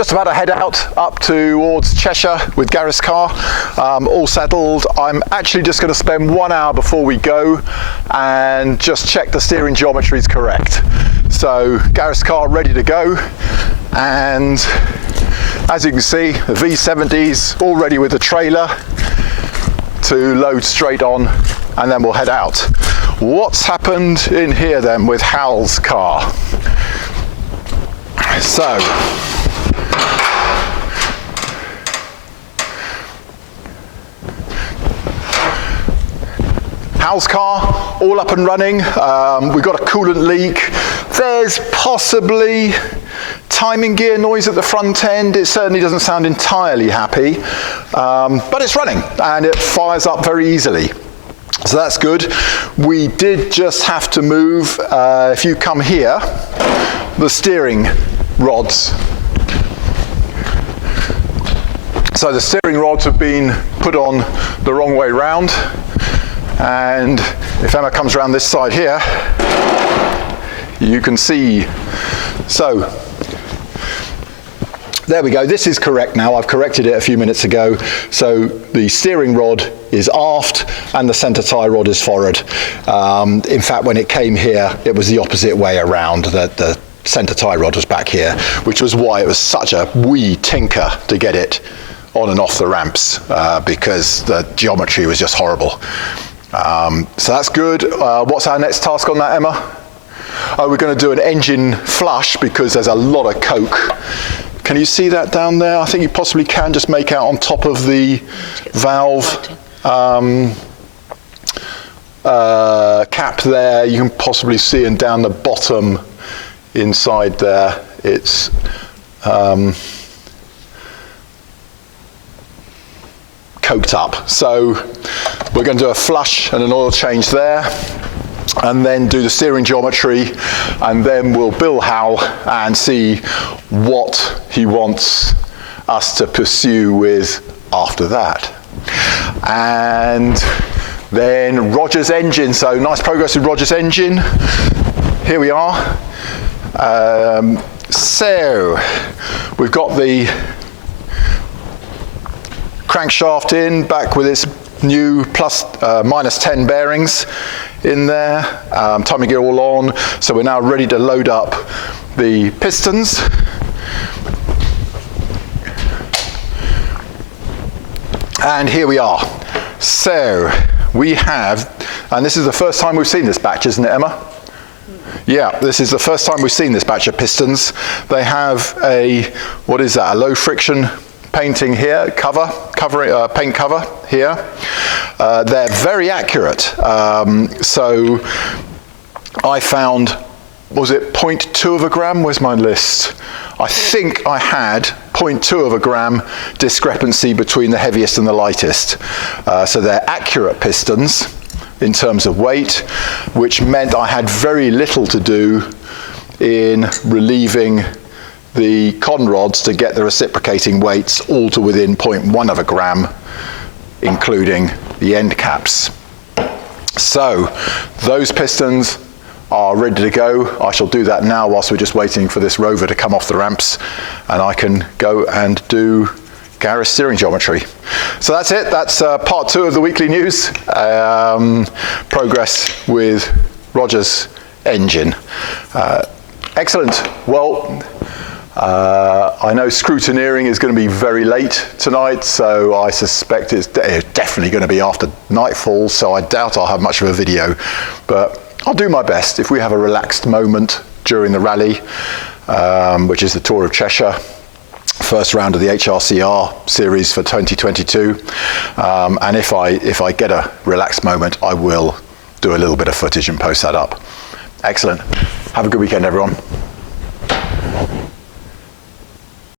just about to head out up towards Cheshire with Gareth's car, all settled. I'm actually just going to spend 1 hour before we go and just check the steering geometry is correct. So Gareth's car ready to go, and as you can see, the V70's all ready with the trailer to load straight on, and then we'll head out. What's happened in here then with Hal's car? So, Hal's car, all up and running. We've got a coolant leak. There's possibly timing gear noise at the front end. It certainly doesn't sound entirely happy, but it's running and it fires up very easily. So that's good. We did just have to move, if you come here, the steering rods. So the steering rods have been put on the wrong way round, and if Emma comes around this side here, you can see. So there we go, this is correct now. I've corrected it a few minutes ago. So the steering rod is aft and the centre tie rod is forward. In fact, when it came here, it was the opposite way around. The centre tie rod was back here, which was why it was such a wee tinker to get it on and off the ramps, because the geometry was just horrible. So that's good. What's our next task on that, Emma? Oh, we're going to do an engine flush because there's a lot of coke. Can you see that down there? I think you possibly can just make out on top of the valve cap there. You can possibly see, and down the bottom inside there, it's coked up. So we're going to do a flush and an oil change there, and then do the steering geometry, and then we'll bill Hal and see what he wants us to pursue with after that. And then Roger's engine. So nice progress with Roger's engine. Here we are. So we've got the crankshaft in, back with its new minus 10 bearings in there, timing gear all on. So we're now ready to load up the pistons. And here we are. So we have, and this is the first time we've seen this batch, isn't it, Emma? Yeah, this is the first time we've seen this batch of pistons. They have a, what is that, a low friction painting here, paint cover here. They're very accurate. So I found, was it 0.2 of a gram? Where's my list? I think I had 0.2 of a gram discrepancy between the heaviest and the lightest. So they're accurate pistons in terms of weight, which meant I had very little to do in relieving the con rods to get the reciprocating weights all to within 0.1 of a gram, including the end caps. So those pistons are ready to go. I shall do that now whilst we're just waiting for this rover to come off the ramps, and I can go and do Gareth's steering geometry. So that's it. That's part 2 of the weekly news. Progress with Roger's engine. Excellent. Well, I know scrutineering is going to be very late tonight, so I suspect it's definitely going to be after nightfall, so I doubt I'll have much of a video, but I'll do my best. If we have a relaxed moment during the rally, which is the Tour of Cheshire, first round of the HRCR series for 2022, and if I get a relaxed moment, I will do a little bit of footage and post that up. Excellent. Have a good weekend, everyone.